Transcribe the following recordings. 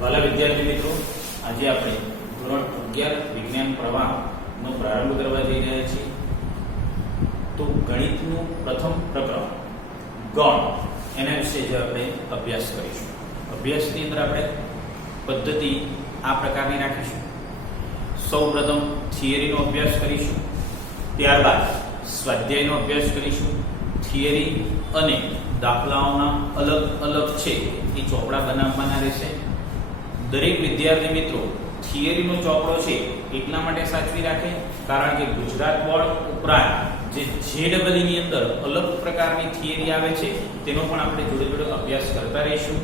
વાલા વિદ્યાર્થી મિત્રો, આજે આપણે ધોરણ 11 વિજ્ઞાન પ્રવાહનો પ્રારંભ કરવા જઈ રહ્યા છીએ. તો ગણિતનું પ્રથમ પ્રકરણ ગણ એના વિશે જે આપણે અભ્યાસ કરીશું. અભ્યાસની અંદર આપણે પદ્ધતિ આ પ્રકારની રાખીશું. સૌપ્રથમ થિયરીનો અભ્યાસ કરીશું, ત્યારબાદ સ્વાધ્યાયનો અભ્યાસ કરીશું. થિયરી અને દાખલાઓના અલગ અલગ છે એ ચોપડા બનાવવાના રહેશે. દરેક વિદ્યાર્થી મિત્રો થિયરીનો ચોપડો છે એટલા માટે સાચવી રાખે કારણ કે ગુજરાત બોર્ડ ઉપરાંત જે JEE ની અંદર અલગ પ્રકારની થિયરી આવે છે તેનો પણ આપણે જોડે જોડે અભ્યાસ કરતા રહીશું.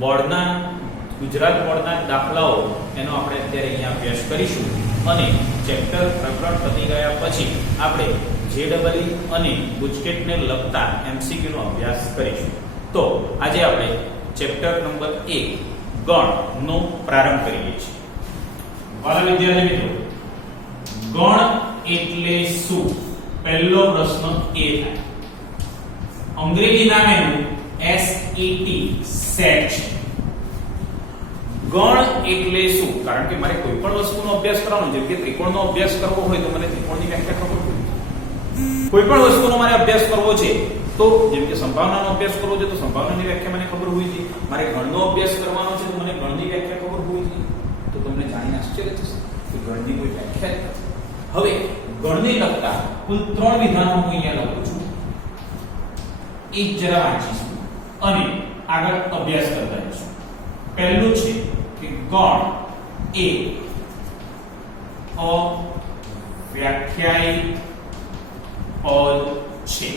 બોર્ડના ગુજરાત બોર્ડના દાખલાઓ એનો આપણે અત્યારે અહીંયા અભ્યાસ કરીશું અને ચેપ્ટર પ્રકરણ પતી ગયા પછી આપણે JEE અને ગુજકેટને લગતા MCQ નો અભ્યાસ કરીશું. તો આજે આપણે ચેપ્ટર નંબર 1 ગણ નો પ્રારંભ કરીએ છીએ. વાલા વિદ્યાર્થી મિત્રો, ગણ એટલે શું? પહેલો પ્રશ્ન એ થાય. અંગ્રેજી નામ એનું SAT સેટ છે. ગણ એટલે શું? કારણ કે મારે કોઈ પણ વસ્તુનો અભ્યાસ કરવાનો, જેમ કે ત્રિકોણનો અભ્યાસ કરવો હોય તો મને ત્રિકોણની વ્યાખ્યા ખબર હોય. કોઈ પણ વસ્તુનો મારે અભ્યાસ કરવો છે તો જેમ કે સંભાવનાનો અભ્યાસ કરવો છે તો સંભાવનાની વ્યાખ્યા મને ખબર હોવી જોઈએ. મારે ગણનો અભ્યાસ કરવાનો છે તો મને ગણની વ્યાખ્યા ખબર હોવી જોઈએ. તો તમને જાણીને આશ્ચર્ય થશે કે ગણની કોઈ વ્યાખ્યા જ નથી. હવે ગણને લગતા કુલ 3 વિધાનો હું અહીંયા લખું છું. એક જરા વાંચીશું અને આગળ અભ્યાસ કરતા જઈશું. પહેલું છે કે ગણ એ અવ્યાખ્યાયિત પદ છે.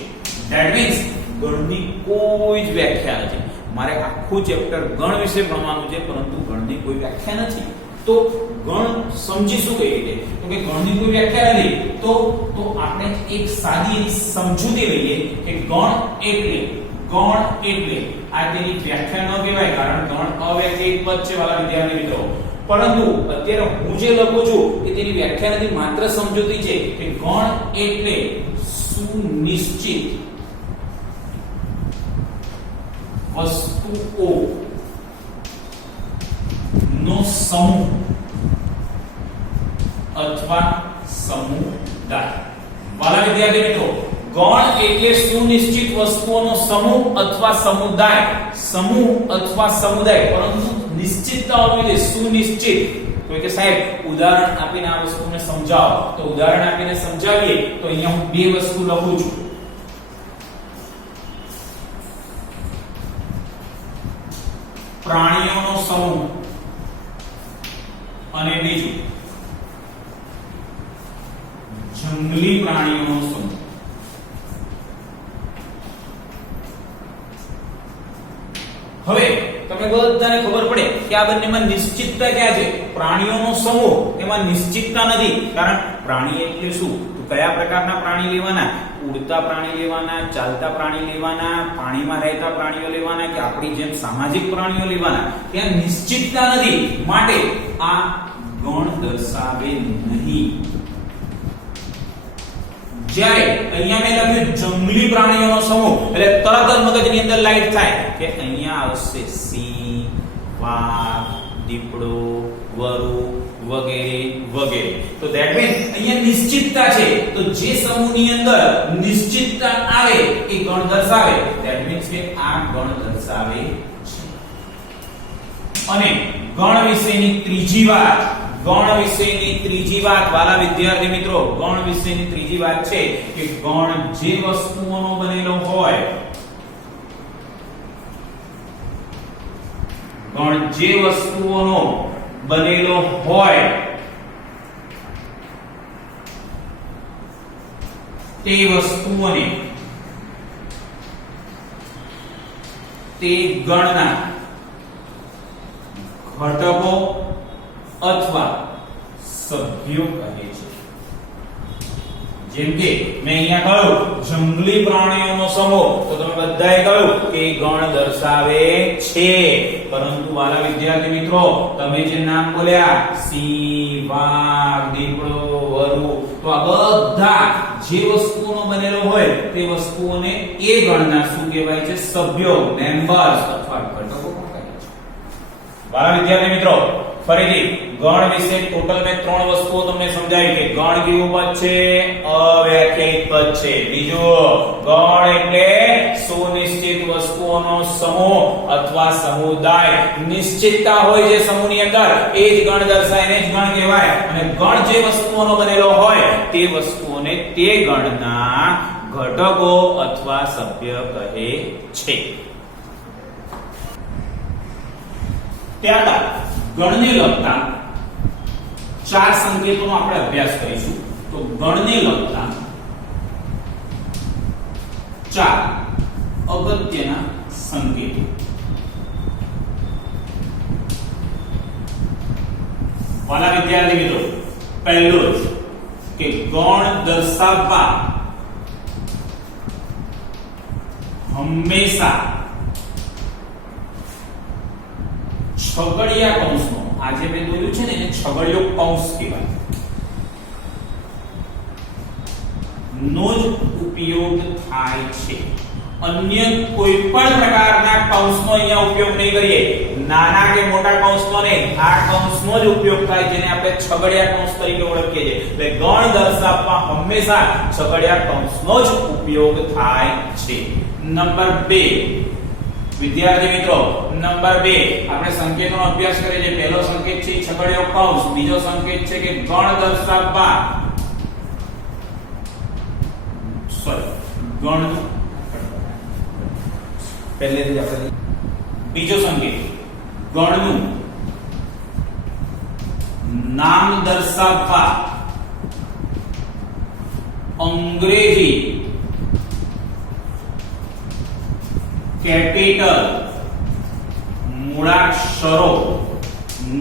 That means ગણની કોઈ જ વ્યાખ્યા નથી. મારે આખું ચેપ્ટર ગણ વિશે ભણવાનું છે પરંતુ ગણની કોઈ વ્યાખ્યા નથી. તો ગણ સમજીશું કઈ રીતે? તો કે ગણની કોઈ વ્યાખ્યા નથી તો આપણે એક સાદી સમજૂતી લઈએ કે ગણ એટલે આ તેની વ્યાખ્યા ન કહેવાય કારણ ગણ અવ્યાખ્યાયિત પદ છે વાલા વિદ્યાર્થી મિત્રો. પરંતુ અત્યારે હું જે લખું છું એ તેની વ્યાખ્યા નથી, માત્ર સમજૂતી છે કે ગણ એટલે સુનિશ્ચિત વસ્તુઓ નો સમૂહ અથવા સમુદાય. વાલા વિદ્યાર્થી મિત્રો, ગણ એટલે સુનિશ્ચિત વસ્તુઓનો સમૂહ અથવા સમુદાય. સમૂહ અથવા સમુદાય, પરંતુ નિશ્ચિતતા હોવી જોઈએ. સુનિશ્ચિત. કોઈ કે સાહેબ ઉદાહરણ આપીને આ વસ્તુને સમજાવો, તો ઉદાહરણ આપીને સમજાવીએ તો અહીંયા હું બે વસ્તુ લખું છું. પ્રાણીઓનો સમૂહ અને બીજું જંગલી પ્રાણીઓનો સમૂહ. હવે તમને બધાને ખબર પડે કે આ બંનેમાં નિશ્ચિતતા ક્યાં છે? પ્રાણીઓનો સમૂહ એમાં નિશ્ચિતતા નથી. કારણ પ્રાણી એટલે શું? તો કયા પ્રકારના પ્રાણી લેવાના? ઉડતા પ્રાણી લેવાના, ચાલતા પ્રાણી લેવાના, પાણીમાં રહેતા પ્રાણીઓ લેવાના કે આપણી જેમ સામાજિક પ્રાણીઓ લેવાના? ત્યાં નિશ્ચિતતા નથી, માટે આ ગણ દર્શાવે નહીં. જ્યારે અહીંયા મેં લખ્યું જંગલી પ્રાણીઓનો સમૂહ એટલે તરત જ મગજની અંદર લાઈટ થાય કે અહીંયા આવશે સિંહ, વાઘ, દીપડો, વરુ વગેરે વગેરે. તો ધેટ મીન્સ અહીંયા નિશ્ચિતતા છે. તો જે સમૂહની અંદર નિશ્ચિતતા આવે એ ગણ દર્શાવે. ધેટ મીન્સ કે આ ગણ દર્શાવે છે. અને ગણ વિશેની ત્રીજી વાત, વાલા વિદ્યાર્થી મિત્રો, ગણ વિશેની ત્રીજી વાત છે કે ગણ જે વસ્તુઓનો બનેલો હોય, ગણ જે વસ્તુઓનો બનેલો હોય તે વસ્તુઓને તે ગણના ઘટકો અથવા સભ્યો કહે છે. જેમ કે મેં અહીંયા કહ્યું જંગલી પ્રાણીઓનો સમૂહ, તો તમે બધાએ કહ્યું કે ગણ દર્શાવે છે. પરંતુ વાલા વિદ્યાર્થી મિત્રો, તમે જે નામ બોલ્યા સિંહ, વાઘ, દીપડો, વરુ, તો આ બધા જે વસ્તુઓનો બનેલો હોય તે વસ્તુઓને એ ગણના શું કહેવાય છે? સભ્યો, મેમ્બર્સ અથવા ઘટકો કહે છે. વાલા વિદ્યાર્થી મિત્રો, ફરીથી ગણ વિશે ટોટલ મેં 3 વસ્તુઓ તમને સમજાવી કે ગણ કેવું પદ છે? અવ્યાખ્યાયિત પદ છે. બીજું, ગણ એટલે સુનિશ્ચિત વસ્તુઓનો સમૂહ અથવા સમુદાય. નિશ્ચિતતા હોય જે સમૂહની અંદર એ જ ગણ દર્શાય, એને જ ગણ કહેવાય. અને ગણ જે વસ્તુઓનો બનેલો હોય તે વસ્તુઓને તે ગણના ઘટકો અથવા સભ્ય કહે છે. ત્યારબાદ ગણને લગતા 4 સંકેતોનો આપણે અભ્યાસ કરીશું. તો ગણને લગતા 4 અગત્યના સંકેતો. વાલા વિદ્યાર્થી મિત્રો, પહેલું જ કે ગણ દર્શાવવા હંમેશા છગડીયા કૌંસનો, આજે મેં દોર્યું છે ને એને છગડીયો કૌંસ કહેવાય, નો જ ઉપયોગ થાય છે. અન્ય કોઈ પણ પ્રકારના કૌંસનો અહીંયા ઉપયોગ નહીં કરીએ. નાના કે મોટા કૌંસનો નહીં, આ કૌંસનો જ ઉપયોગ થાય જેને આપણે છગડીયા કૌંસ તરીકે ઓળખીએ છીએ. એટલે ગણ દર્શાવવા હંમેશા છગડીયા કૌંસનો જ ઉપયોગ થાય છે. નંબર 2, વિદ્યાર્થી મિત્રો, નંબર 2 આપણે સંકેતોનો અભ્યાસ કરીએ છીએ. પહેલો સંકેત છે છગડીયો કૌંસ, બીજો સંકેત છે કે ગણ દર્શાવવા ગણ પહેલેથી આપણે બીજો સંકેત ગણનું નામ દર્શાવવા અંગ્રેજી કેપિટલ મૂળાક્ષરો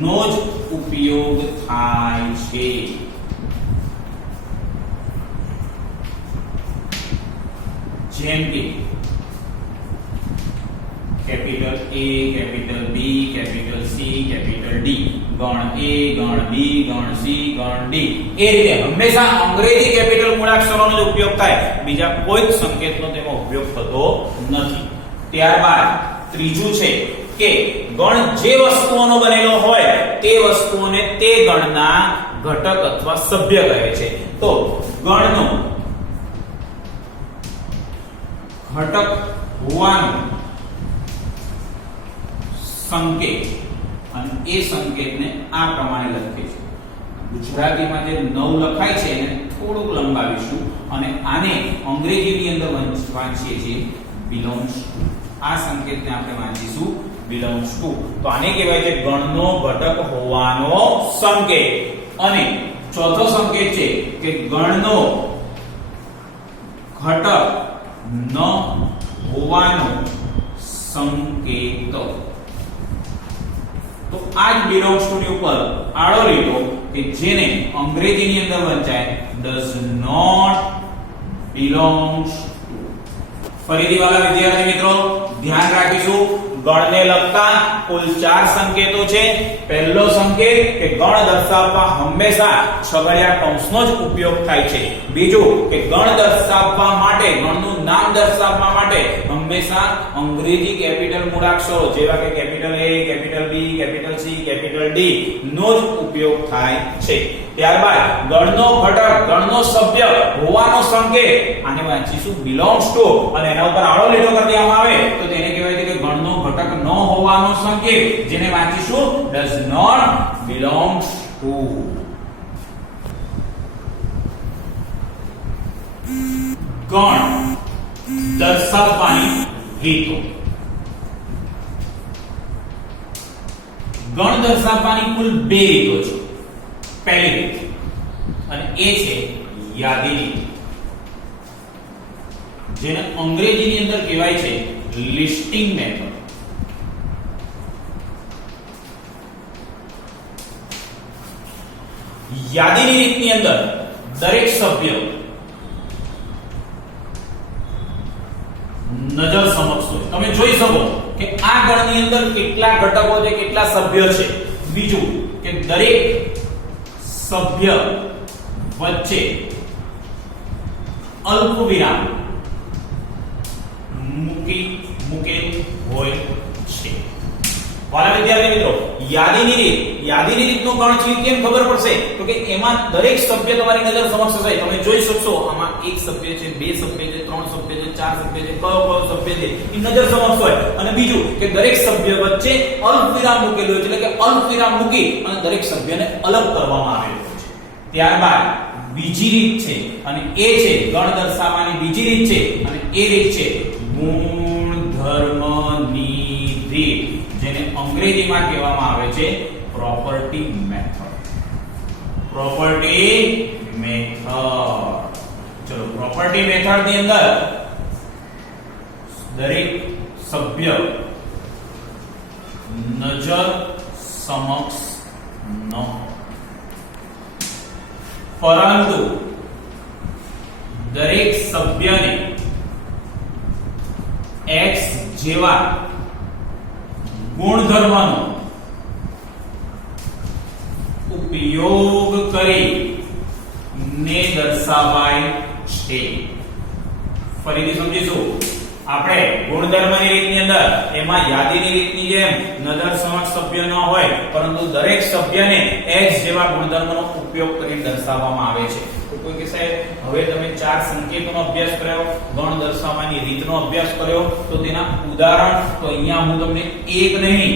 નો જ ઉપયોગ થાય છે. જેમ કે capital A, capital B, capital C, capital D. ગણ A, ગણ B, ગણ C, ગણ D. એ રીતે હંમેશા અંગ્રેજી કેપિટલ મૂળાક્ષરોનો જ ઉપયોગ થાય, બીજા કોઈ જ સંકેતનો તેમાં ઉપયોગ થતો નથી. ત્યારબાદ ત્રીજું છે કે ગણ જે વસ્તુઓનો બનેલો હોય તે વસ્તુઓને તે ગણના ઘટક અથવા સભ્ય કહે છે. તો ગણનો ઘટક હોવાનો સંકેત, અને એ સંકેતને આ પ્રમાણે લખીશું. ગુજરાતીમાં જે 9 લખાય છે એને થોડુંક લંબાવીશું અને આને અંગ્રેજીની અંદર વાંચીએ છીએ belongs to. આ સંકેતને આપણે વાંચીશું belongs to. તો આને કહેવાય છે ગણનો ઘટક હોવાનો સંકેત. અને ચોથો સંકેત છે કે ગણનો ઘટક ન હોવાનો સંકેત. તો આ જ belongs to ની ઉપર આડો લીધો કે જેને અંગ્રેજીની અંદર વંચાય does not belongs to. ફરીથી વાલા વિદ્યાર્થી મિત્રો, ધ્યાન રાખીશું ગણને લગતા કુલ 4 સંકેતો છે. પહેલો સંકેત કે ગણ દર્શાવવા હંમેશા છગડીયા કૌંસનો જ ઉપયોગ થાય છે. બીજું કે ગણ દર્શાવવા માટે, ગણનું નામ દર્શાવવા માટે હંમેશા અંગ્રેજી કેપિટલ મૂળાક્ષરો જેવા કે capital A, capital B, capital C, capital D નો જ ઉપયોગ થાય છે. ત્યારબાદ ગણનો ઘટક, ગણનો સભ્ય હોવાનો સંકેત, આને વાંચીશું belongs to, અને એના ઉપર આડો લીટો કરી દેવામાં આવે તો તેને કહેવાય છે કે ગણનો ઘટક ન હોવાનો સંકેત, જેને વાંચીશું does not belongs to. ગણ દર્શાવવાની રીતો. ગણ દર્શાવવાની કુલ 2 રીતો છે. પહેલી રીત અને એ છે યાદીની રીત, જેને અંગ્રેજીની અંદર કહેવાય છે લિસ્ટિંગ મેથડ. યાદીની રીતની અંદર દરેક સભ્ય નજર સમક્ષ હોય. તમે જોઈ શકો કે આ ગણની અંદર કેટલા ઘટકો છે, કેટલા સભ્ય છે. બીજું કે દરેક સભ્ય વચ્ચે અલ્પ વિરામ મૂકેલ હોય છે. વાલા વિદ્યાર્થી મિત્રો, યાદીની રીતનો ગણ છે કેમ ખબર પડશે? તો કે એમાં દરેક સભ્ય તમારી નજર સમક્ષ હશે. તમે જોઈ શકશો આમાં એક સભ્ય છે, બે સભ્ય છે, ત્રણ સભ્ય છે, ચાર સભ્ય છે, કયો સભ્ય છે એ નજર સમક્ષ હોય. અને બીજું કે દરેક સભ્ય વચ્ચે અલ્પવિરામ મૂકેલું હોય છે, એટલે કે અલ્પવિરામ મૂકી અને દરેક સભ્યને અલગ કરવામાં આવેલું હોય છે. ત્યારબાદ બીજી રીત છે અને એ છે ગણ દર્શાવવાની બીજી રીત છે અને એ રીત છે ગુણધર્મની રીત, જેને અંગ્રેજીમાં કહેવામાં આવે છે પ્રોપર્ટી મેથડ. Property method. ચલો, પ્રોપર્ટી મેથડ ની અંદર દરેક સભ્ય નજર સમક્ષ ન, પરંતુ દરેક સભ્યને x જેવા ગુણધર્મનો ઉપયોગ કરીને દર્શાવાય છે. ફરીથી સમજીશું. આપણે ગુણધર્મની રીતની અંદર એમાં યાદીની રીતની જેમ નજર સમક્ષ સભ્ય ન હોય, પરંતુ દરેક સભ્યને x જેવા ગુણધર્મનો ઉપયોગ કરીને દર્શાવવામાં આવે છે. તો કોઈ કે સાહેબ હવે તમે ચાર સંકેતોનો અભ્યાસ કર્યો, ગણ દર્શાવવાની રીતનો અભ્યાસ કર્યો, તો તેના ઉદાહરણ તો અહીંયા હું તમને એક નહીં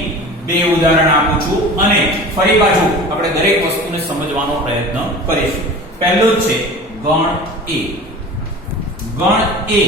બે ઉદાહરણ આપું છું અને ફરી પાછું આપણે દરેક વસ્તુને સમજવાનો પ્રયત્ન કરીશું. પહેલું જ છે ગણ A. ગણ A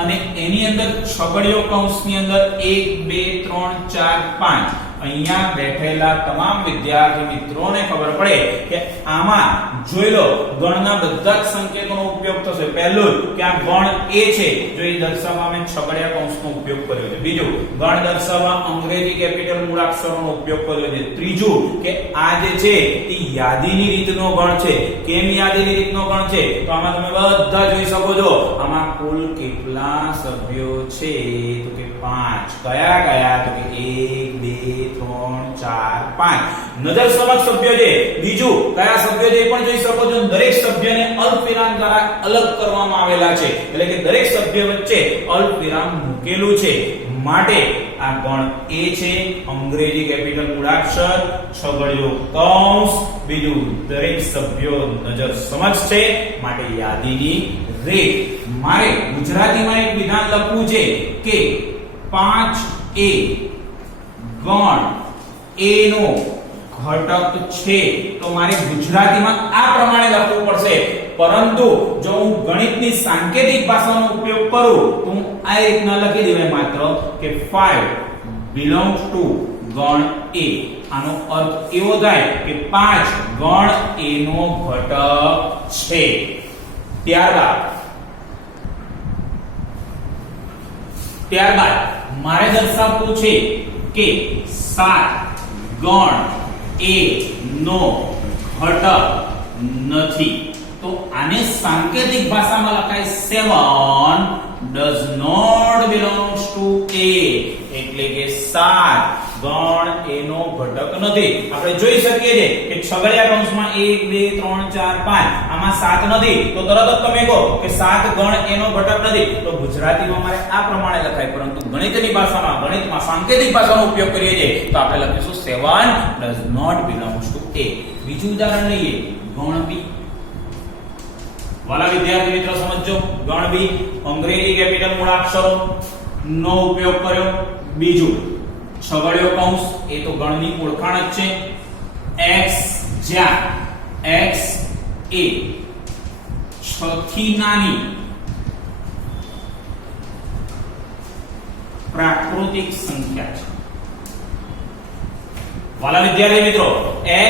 અને એની અંદર છગડીયો કૌંસની અંદર 1 2 3 4 5 અહીંયા બેઠેલા તમામ વિદ્યાર્થી મિત્રોને ખબર પડે કે આમાં જોઈ લો ગણના બધા જ સંકેતોનો ઉપયોગ થશે. પહેલું કે આ ગણ A છે, જો એ દર્શાવવા અમે છગડીયા કૌંસનો ઉપયોગ કર્યો છે. બીજું, ગણ દર્શાવવા અંગ્રેજી કેપિટલ મૂળાક્ષરોનો ઉપયોગ કર્યો છે. ત્રીજું કે આ જે છે એ યાદીની રીતનો ગણ છે. કેમ યાદીની રીતનો ગણ છે? તો આમાં તમે બધા જોઈ શકો છો. આમાં કુલ કેટલા સભ્યો છે? તો કે 5. કયા કયા? તો કે 1 2 3 4 5 નજર સમક્ષ સભ્યો છે. બીજું કયા સભ્યો છે એ પણ જોઈ શકો છો. દરેક સભ્યને અલ્પવિરામ દ્વારા અલગ કરવામાં આવેલા છે, એટલે કે દરેક સભ્ય વચ્ચે અલ્પવિરામ મૂકેલું છે. માટે આ ગણ A છે, અંગ્રેજી કેપિટલ મૂળાક્ષર, છગડીયો કૌંસ. બીજું, દરેક સભ્યો નજર સમક્ષ છે, માટે યાદીની રીત. મારે ગુજરાતીમાં એક વિધાન લખવું છે કે 5A ગણ A નો ઘટક છે, તો મારે ગુજરાતીમાં આ પ્રમાણે લખવું પડશે. પરંતુ જો હું ગણિતની સાંકેતિક ભાષાનો ઉપયોગ કરું તો હું આ રીતના લખી દેવાય માત્ર કે 5 belongs to ગણ A. આનો અર્થ એવો થાય કે 5 ગણ A નો ઘટક છે. ત્યારબાદ મારે દર્શાવવું છે કે 7 ગણ A નો ઘટક નથી. તો આને સાંકેતિક ભાષામાં લખાય 7 does not belongs to A, એટલે કે 7 ગણ A નો ઘટક નથી. આપણે જોઈ શકીએ છીએ કે છગડીયા કૌંસમાં 1 2 3 4 5 આમાં 7 નથી, તો તરત જ તમે કહો કે 7 ગણ A નો ઘટક નથી. તો ગુજરાતીમાં મારે આ પ્રમાણે લખાય, પરંતુ ગણિતની ભાષામાં ગણિતમાં સાંકેતિક ભાષાનો ઉપયોગ કરીએ છીએ તો આપણે લખીશું 7 does not belongs to A. બીજું ઉદાહરણ લઈએ, ગણ B. વાલા વિદ્યાર્થી મિત્રો સમજો, ગણ B અંગ્રેજી કેપિટલ મૂળાક્ષરો નો ઉપયોગ કર્યો. બીજું, છગડીયો કૌંસ, એ તો ગણની ઓળખાણ જ છે. x જ્યાં x એ 6 થી નાની પ્રાકૃતિક સંખ્યા છે. વાલા વિદ્યાર્થી મિત્રો,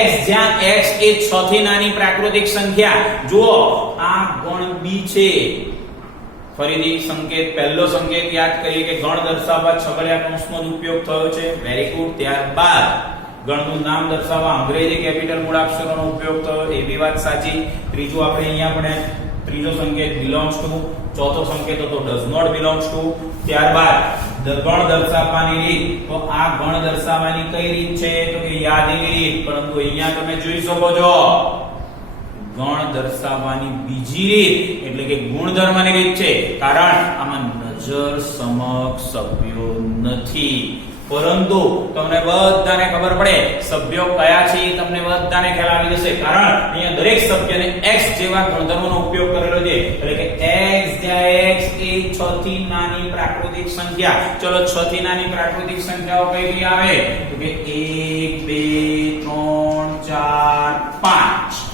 x જ્યાં x એ 6 થી નાની પ્રાકૃતિક સંખ્યા. જુઓ આ ગણ B છે. ફરીથી સંકેત, પહેલો સંકેત યાદ કરીએ કે ગણ દર્શાવવા છગડીયા કૌંસનો ઉપયોગ થયો છે. Very good. ત્યારબાદ ગણનું નામ દર્શાવવા અંગ્રેજી કેપિટલ મૂળાક્ષરોનો ઉપયોગ થયો, એ બી વાત સાચી. ત્રીજું આપણે અહીંયા આપણે ત્રીજો સંકેત belongs to, ચોથો સંકેત તો does not belongs to. ત્યારબાદ ગણ દર્શાવવાની રીત, તો આ ગણ દર્શાવવાની કઈ રીત છે? તો કે યાદીની રીત. પરંતુ અહીંયા તમે જોઈ શકો છો ગણ દર્શાવવાની બીજી રીત, એટલે કે ગુણધર્મની રીત છે. કારણ આમાં નજર સમક્ષ સભ્યો નથી. પરંતુ તમને બધાને ખબર પડે સભ્યો કયા છે એ તમને બધાને ખ્યાલ આવી જશે, કારણ અહીંયા દરેક સભ્યને x જેવા ગુણધર્મોનો ઉપયોગ કરેલો છે, એટલે કે x જ્યાં x એ 6 થી નાની પ્રાકૃતિક સંખ્યા. ચલો 6 થી નાની પ્રાકૃતિક સંખ્યાઓ કઈ કઈ આવે તો કે 1 2 3 4 5.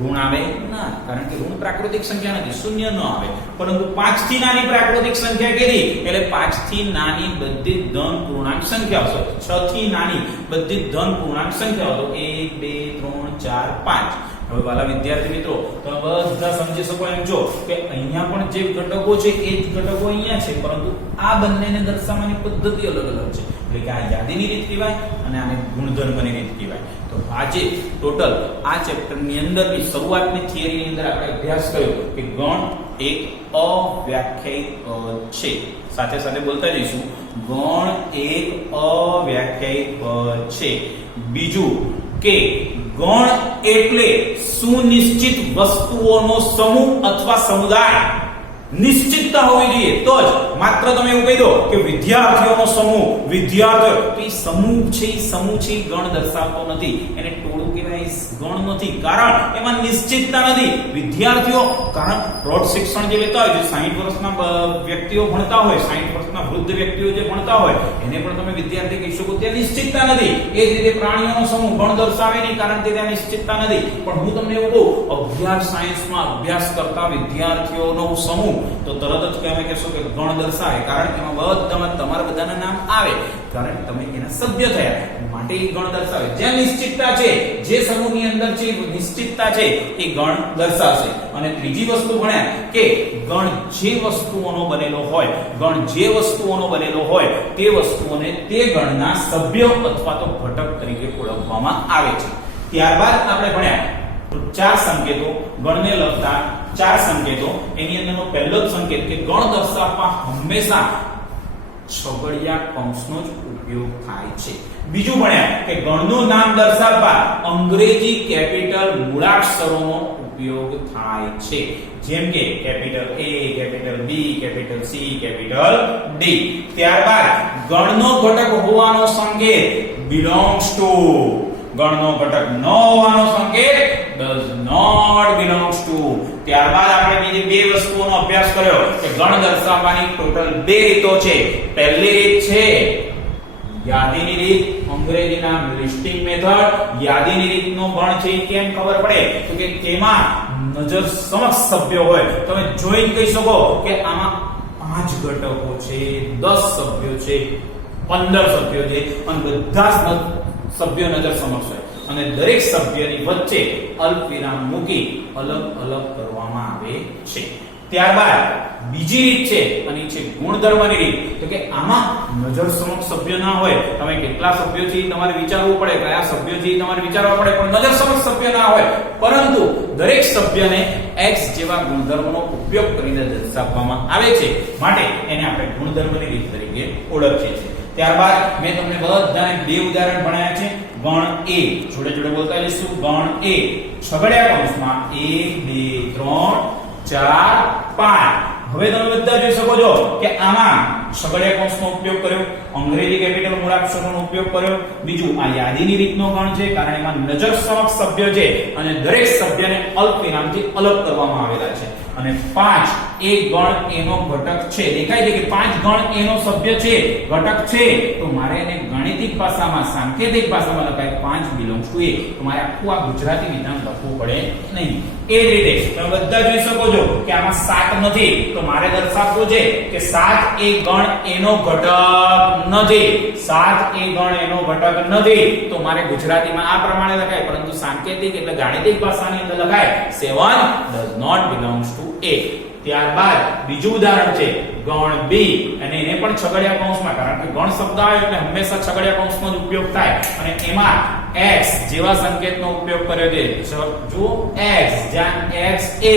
ઋણ આવે ના, કારણ કે ઋણ પ્રાકૃતિક સંખ્યા નથી, શૂન્ય ન આવે. પરંતુ 5 થી નાની પ્રાકૃતિક સંખ્યા કેવી, એટલે 5 થી નાની બધી ધન પૂર્ણાંક સંખ્યાઓ છે. 6 થી નાની બધી ધન પૂર્ણાંક સંખ્યાઓ તો 1 2 3 4 5. હવે વાલા વિદ્યાર્થી મિત્રો તમે બધા સમજી શકો એમ છો કે અહીંયા પણ જે ઘટકો છે એ જ ઘટકો અહીંયા છે, પરંતુ આ બંનેને દર્શાવવાની પદ્ધતિ અલગ અલગ છે. એટલે કે આ યાદીની રીત કહેવાય અને આને ગુણધર્મની રીત કહેવાય. તો આજે ટોટલ આ ચેપ્ટરની અંદરની શરૂઆતની થિયરીની અંદર આપણે અભ્યાસ કર્યો કે ગણ એક અવ્યાખ્યાયિત છે. સાથે સાથે બોલતા જઈશું, ગણ એક અવ્યાખ્યાયિત છે. બીજું કે ગણ એટલે સુનિશ્ચિત વસ્તુઓનો સમૂહ અથવા સમુદાય. નિશ્ચિતતા હોવી જોઈએ તો જ. માત્ર તમે એવું કહી દો કે વિદ્યાર્થીઓનો સમૂહ, વિદ્યાર્થીઓ, તો એ સમૂહ છે, એ સમૂહ છે, ગણ દર્શાવતો નથી. એને ટોળું કહેવાય, ગણ નથી, કારણ એમાં નિશ્ચિતતા નથી. વિદ્યાર્થીઓ, કારણ પ્રૌઢ શિક્ષણ જે લેતા હોય, જે 60 વર્ષના વ્યક્તિઓ ભણતા હોય, 60 વર્ષના વૃદ્ધ વ્યક્તિઓ જે ભણતા હોય, એને પણ તમે વિદ્યાર્થી કહી શકો. ત્યાં નિશ્ચિતતા નથી. એ જ રીતે પ્રાણીઓનો સમૂહ ગણ દર્શાવે નહીં, કારણ કે ત્યાં નિશ્ચિતતા નથી. પણ હું તમને એવું કહું, અભ્યાસ સાયન્સમાં અભ્યાસ કરતા વિદ્યાર્થીઓનો સમૂહ તો તરત જ તમે કહેશો કે ગણ દર્શાવે, કારણ કે એમાં બધામાં તમારા બધાના નામ આવે, કારણ કે તમે એના સભ્ય થયા, માટે એ ગણ દર્શાવે. જ્યાં નિશ્ચિતતા છે, જે સમૂહની અંદર છે નિશ્ચિતતા છે, એ ગણ દર્શાવશે. અને ત્રીજી વસ્તુ ભણ્યા કે ગણ જે વસ્તુઓનો બનેલો હોય, ગણ જે વસ્તુઓનો બનેલો હોય તે વસ્તુઓને તે ગણના સભ્ય અથવા તો ઘટક તરીકે ઓળખવામાં આવે છે. ત્યારબાદ આપણે ભણ્યા 4 સંકેતો, ગણને લગતા 4 સંકેતો. એની અંદરનો પહેલો જ સંકેત કે ગણ દર્શાવવા હંમેશા છગડીયા કૌંસનો જ ઉપયોગ થાય છે. બીજું ભણ્યા કે ગણનું નામ દર્શાવવા અંગ્રેજી કેપિટલ મૂળાક્ષરોનો ઉપયોગ થાય છે, જેમ કે capital A, capital B, capital C, capital D. ત્યારબાદ ગણનો ઘટક હોવાનો સંકેત belongs to. ગણનો ઘટક ન હોવાનો સંકેત does not belongs to. ત્યારબાદ આપણે બીજી બે વસ્તુઓનો અભ્યાસ કર્યો કે ગણ દર્શાવવાની ટોટલ 2 રીતો છે. પહેલી રીત છે યાદીની રીત, અંગ્રેજીના લિસ્ટિંગ મેથડ. યાદીની રીતનો ગણ છે કેમ ખબર પડે તો કે તેમાં નજર સમક્ષ સભ્યો હોય. તમે જોઈને કહી શકો કે આમાં 5 ઘટકો છે, 10 સભ્યો છે, 15 સભ્યો છે, અને બધા સભ્યો નજર સમક્ષ હોય અને દરેક સભ્યની વચ્ચે અલ્પવિરામ મૂકી અલગ અલગ કરવામાં આવે છે. ત્યારબાદ બીજી રીત છે અને છે ગુણધર્મની રીત. તો કે આમાં નજર સમક્ષ સભ્ય ના હોય, તમે કેટલા સભ્યો છે તમારે વિચારવું પડે, કયા સભ્યો છે તમારે વિચારવા પડે, પણ નજર સમક્ષ સભ્ય ના હોય, પરંતુ દરેક સભ્યને x જેવા ગુણધર્મનો ઉપયોગ કરીને દર્શાવવામાં આવે છે, માટે એને આપણે ગુણધર્મની રીત તરીકે ઓળખીએ છીએ. ત્યારબાદ મેં તમને બધાને 2 ઉદાહરણ ભણાવ્યા છે. ગણ A જોડે જોડે બોલતા જઈશું. ગણ A છગડીયા કૌંસમાં 1 2 3 4 5. હવે તમે બધા જોઈ શકો છો કે આમાં છગડીયા કૌંસનો ઉપયોગ કર્યો, અંગ્રેજી કેપિટલ મૂળાક્ષરોનો ઉપયોગ કર્યો. બીજું આ યાદીની રીતનો ગણ છે, કારણ એમાં નજર સમક્ષ સભ્ય છે અને દરેક સભ્યને અલ્પવિરામથી અલગ કરવામાં આવેલા છે. અને 5 એ ગણ એનો ઘટક છે. દેખાય છે કે 5 ગણ એનો સભ્ય છે, ઘટક છે. તો મારે એને ગાણિતિક ભાષામાં, સાંકેતિક ભાષામાં લખાય 5 belongs to A. તો મારે આખું આ ગુજરાતી વિધાન લખવું પડે નહીં. એ જ રીતે તમે બધા જોઈ શકો છો કે આમાં 7 નથી, તો મારે દર્શાવવું છે કે 7 એ ગણ એનો ઘટક નથી. 7 એ ગણ એનો ઘટક નથી, તો મારે ગુજરાતીમાં આ પ્રમાણે લખાય, પરંતુ સાંકેતિક એટલે ગાણિતિક ભાષાની અંદર લખાય 7 does not belongs to A. ત્યારબાદ બીજું ઉદાહરણ છે ગણ B, અને એને પણ છગડીયા કૌંસમાં, કારણ કે ગણ શબ્દ આવે એટલે હંમેશા છગડીયા કૌંસનો જ ઉપયોગ થાય, અને એમાં x જેવા સંકેતનો ઉપયોગ કર્યો છે. જો x જ્યાં x એ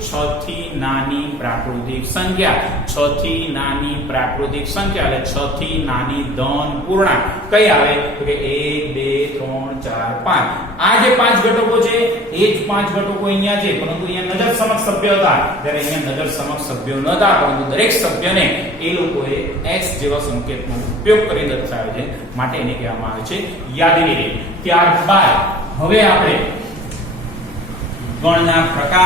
6 થી નાની પ્રાકૃતિક સંખ્યા, 6 થી નાની પ્રાકૃતિક સંખ્યા એટલે 6 થી નાની ધન પૂર્ણાંક કઈ આવે તો કે 1 2 3 4 5. આ જે પાંચ ઘટકો છે એ જ પાંચ ઘટકો અહીંયા છે, પરંતુ અહીંયા નજર સમક્ષ સભ્ય હતા ત્યારે અહીંયા નજર સમક્ષ સભ્યો નહોતા, પરંતુ દરેક સભ્યને એ લોકોએ x જેવા સંકેતનો ઉપયોગ કરી દર્શાવે છે, માટે એને કહેવામાં આવે છે યાદીની રીત. ત્યારબાદ હવે આપણે ગણના પ્રકાર